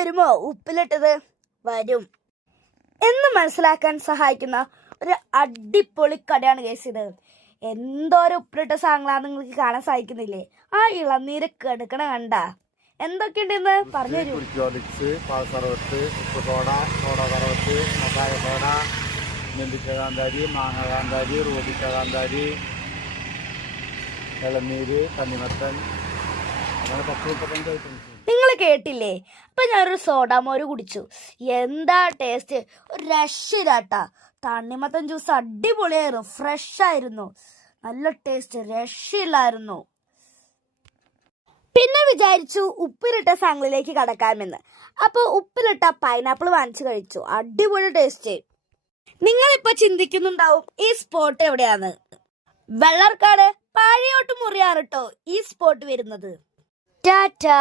വരുമോ ഉപ്പിലിട്ടത്? വരും എന്ന് മനസ്സിലാക്കാൻ സഹായിക്കുന്ന ഒരു അടിപൊളി കടയാണ് ഗൈസ് ഇത്. എന്തോരം ഉപ്പിലിട്ട സാധനങ്ങളാണ് നിങ്ങൾക്ക് കാണാൻ സാധിക്കുന്നില്ലേ? ആ ഇളനീര് കെടുക്കണ കണ്ട എന്തൊക്കെയുണ്ട് എന്ന് പറഞ്ഞു തരൂ. നെല്ലിക്കാന്താരി, മാങ്ങാകാന്താരി, റോബിക്കാന്താരി, ഇളനീര്, തണ്ണിമത്തൻ, അങ്ങനെ 10-35 ഐറ്റംസ്. നിങ്ങൾ കേട്ടില്ലേ? അപ്പൊ ഞാനൊരു സോഡാമോര് കുടിച്ചു. എന്താ ടേസ്റ്റ്, ഒരു രക്ഷയില്ലാട്ടാ. തണ്ണിമത്തൻ ജ്യൂസ് അടിപൊളിയായിരുന്നു, ഫ്രഷ് ആയിരുന്നു, നല്ല ടേസ്റ്റ്, രക്ഷയില്ലായിരുന്നു. പിന്നെ വിചാരിച്ചു ഉപ്പിലിട്ട സാധനങ്ങളിലേക്ക് കടക്കാമെന്ന്. അപ്പോൾ ഉപ്പിലിട്ട പൈനാപ്പിൾ വാങ്ങിച്ചു കഴിച്ചു, അടിപൊളി ടേസ്റ്റ്. നിങ്ങളിപ്പോ ചിന്തിക്കുന്നുണ്ടാവും ഈ സ്പോട്ട് എവിടെയാണ്? വെള്ളർക്കാട് പാഴിയോട്ട് മുറിയാണ് കേട്ടോ ഈ സ്പോട്ട് വരുന്നത്. ടാറ്റാ.